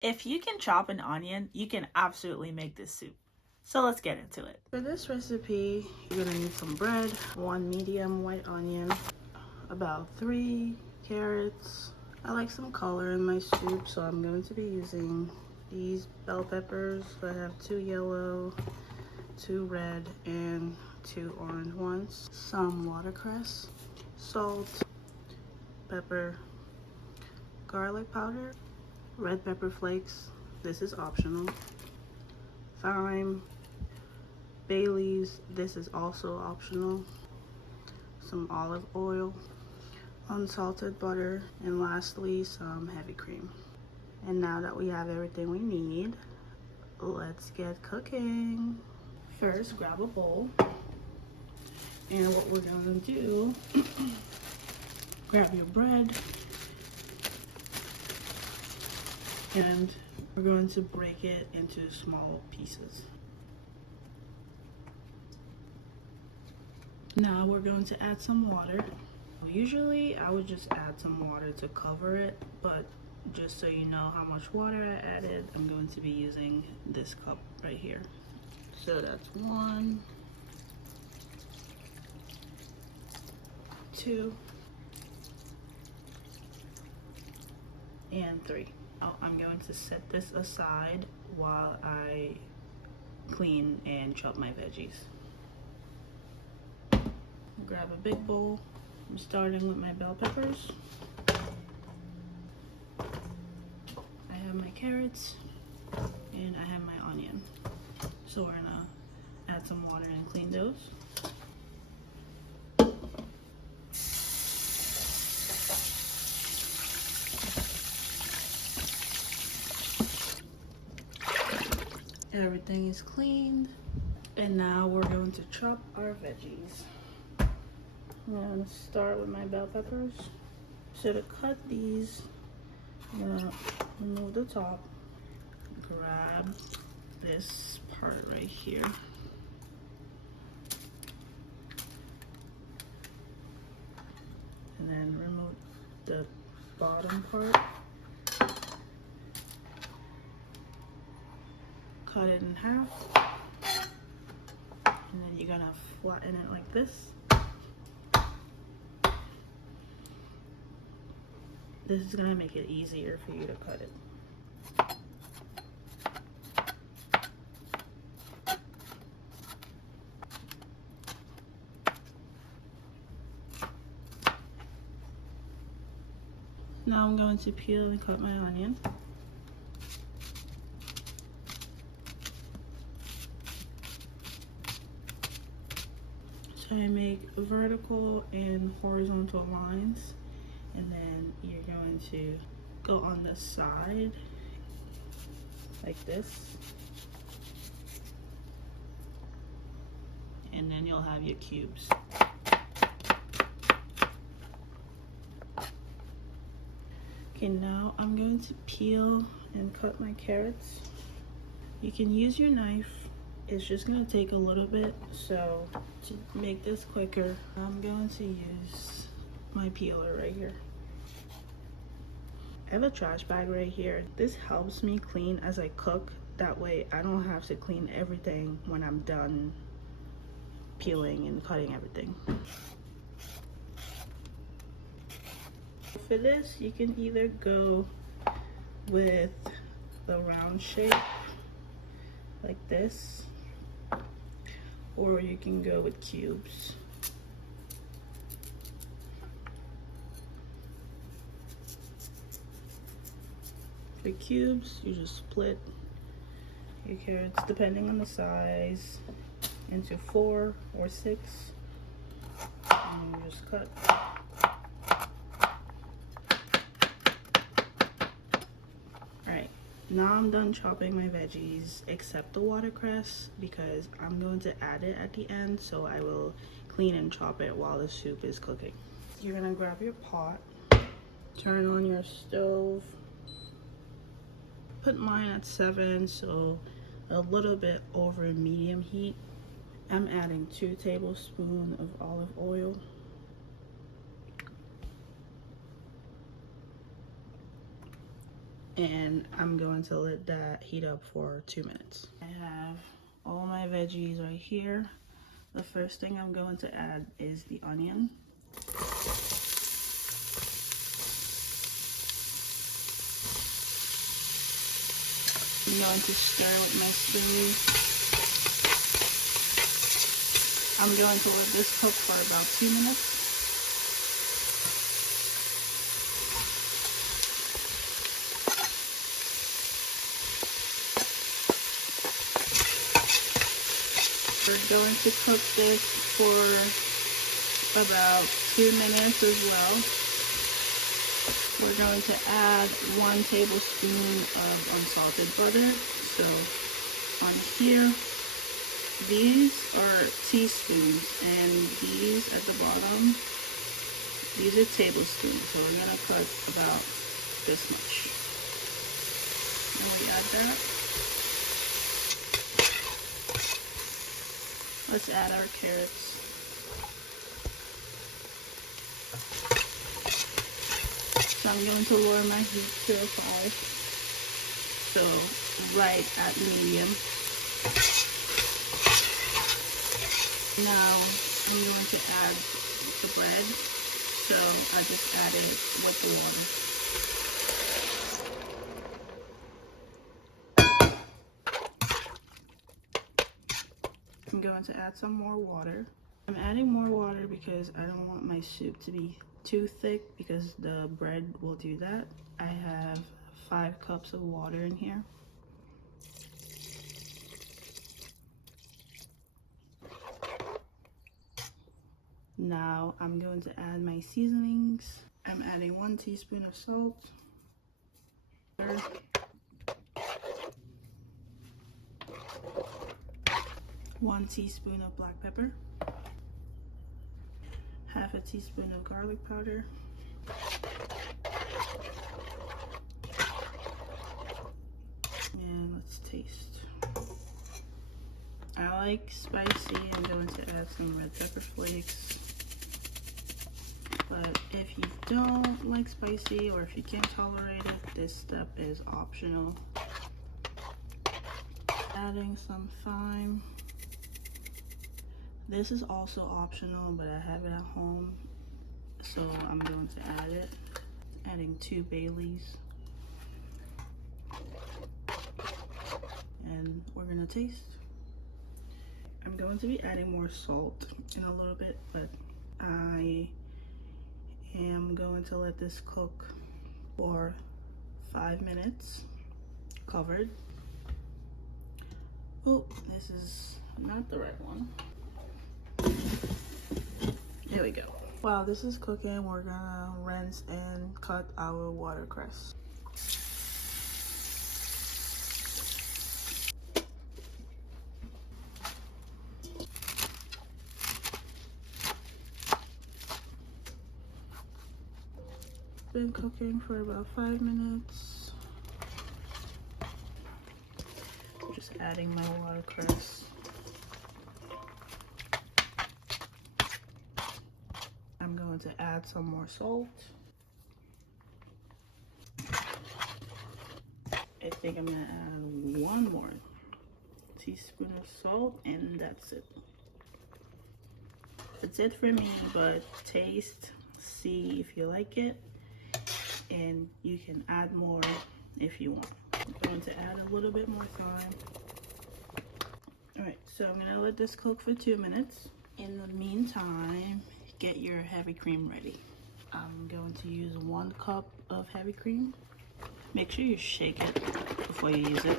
If you can chop an onion, you can absolutely make this soup. So let's get into it. For this recipe, you're gonna need some bread, 1 medium white onion, about 3 carrots. I like some color in my soup, so I'm going to be using these bell peppers. I have 2 yellow, 2 red, and 2 orange ones. Some watercress, salt, pepper, garlic powder, red pepper flakes, this is optional, thyme, bay leaves, this is also optional, some olive oil, unsalted butter, and lastly some heavy cream. And now that we have everything we need, let's get cooking. First, grab a bowl, and what we're gonna do, grab your bread, and we're going to break it into small pieces. Now we're going to add some water. Usually I would just add some water to cover it, but just so you know how much water I added, I'm going to be using this cup right here. So that's 1, 2, and 3. Now I'm going to set this aside while I clean and chop my veggies. Grab a big bowl. I'm starting with my bell peppers. I have my carrots and I have my onion. So we're gonna add some water and clean those. Everything is cleaned, and now we're going to chop our veggies. I'm going to start with my bell peppers. So to cut these, I'm going to remove the top, grab this part right here, and then remove the bottom part. Cut it in half, and then you're gonna flatten it like this. This is gonna make it easier for you to cut it. Now I'm going to peel and cut my onion. So I make vertical and horizontal lines, and then you're going to go on the side like this, and then you'll have your cubes. Okay, now I'm going to peel and cut my carrots. You can use your knife. It's just gonna take a little bit, so to make this quicker, I'm going to use my peeler right here. I have a trash bag right here. This helps me clean as I cook. That way I don't have to clean everything when I'm done peeling and cutting everything. For this, you can either go with the round shape like this, or you can go with cubes. For cubes, you just split your carrots, depending on the size, into 4 or 6, and you just cut. Alright, now I'm done chopping my veggies, except the watercress, because I'm going to add it at the end, so I will clean and chop it while the soup is cooking. You're gonna grab your pot, turn on your stove, put mine at 7, so a little bit over medium heat. I'm adding 2 tablespoons of olive oil. and I'm going to let that heat up for 2 minutes. I have all my veggies right here. The first thing I'm going to add is the onion. I'm going to stir with my spoon. I'm going to let this cook for about 2 minutes. We're going to cook this for about 2 minutes as well. We're going to add 1 tablespoon of unsalted butter. So on here, these are teaspoons, and these at the bottom, these are tablespoons. So we're gonna cut about this much. And we add that. Let's add our carrots. So I'm going to lower my heat to 5. So right at medium. Now I'm going to add the bread. So I just add it with the water. I'm going to add some more water. I'm adding more water because I don't want my soup to be too thick, because the bread will do that. I have 5 cups of water in here. Now I'm going to add my seasonings. I'm adding 1 teaspoon of salt. 1 teaspoon of black pepper. Half a teaspoon of garlic powder. And let's taste. I like spicy. I'm going to add some red pepper flakes. But if you don't like spicy, or if you can't tolerate it, this step is optional. Adding some thyme. This is also optional, but I have it at home, so I'm going to add it. Adding 2 bay leaves. And we're gonna taste. I'm going to be adding more salt in a little bit, but I am going to let this cook for 5 minutes, covered. Oh, this is not the right one. There we go. While this is cooking, we're gonna rinse and cut our watercress. Been cooking for about 5 minutes. Just adding my watercress. I'm going to add some more salt. I think I'm gonna add 1 more teaspoon of salt, and that's it. That's it for me, but taste, see if you like it, and you can add more if you want. I'm going to add a little bit more thyme. Alright, so I'm gonna let this cook for 2 minutes. In the meantime, get your heavy cream ready. I'm going to use 1 cup of heavy cream. Make sure you shake it before you use it.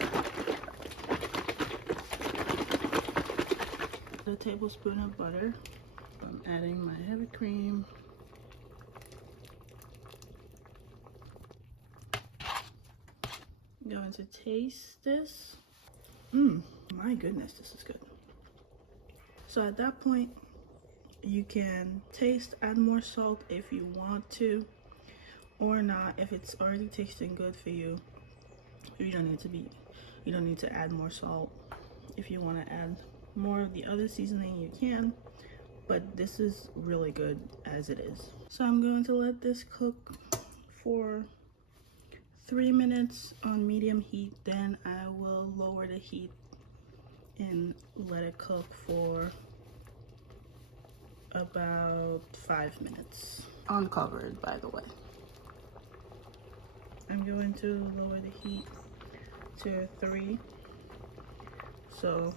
A tablespoon of butter. I'm adding my heavy cream. I'm going to taste this. My goodness, this is good. So at that point, you can taste, add more salt if you want to, or not. If it's already tasting good for you, you don't need to add more salt. If you want to add more of the other seasoning, you can, but this is really good as it is. So I'm going to let this cook for 3 minutes on medium heat, then I will lower the heat and let it cook for about 5 minutes. Uncovered, by the way. I'm going to lower the heat to 3. So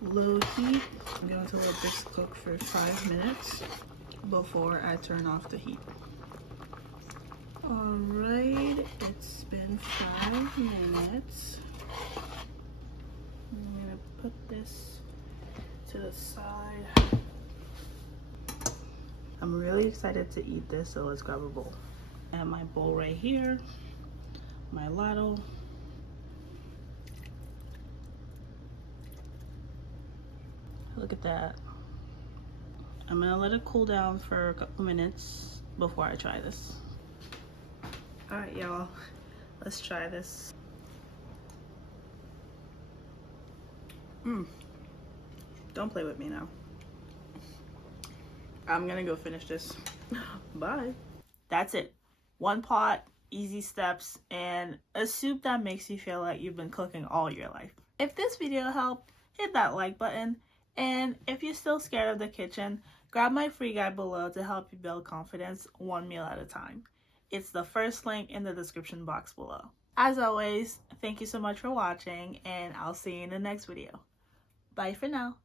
low heat. I'm going to let this cook for 5 minutes before I turn off the heat. Alright, it's been 5 minutes. I'm gonna put this to the side. I'm really excited to eat this, so let's grab a bowl. I have my bowl right here, my ladle. Look at that. I'm gonna let it cool down for a couple minutes before I try this. All right, y'all, let's try this. Don't play with me now. I'm gonna go finish this. Bye. That's it. One pot, easy steps, and a soup that makes you feel like you've been cooking all your life. If this video helped, hit that like button. And if you're still scared of the kitchen, grab my free guide below to help you build confidence one meal at a time. It's the first link in the description box below. As always, thank you so much for watching, and I'll see you in the next video. Bye for now.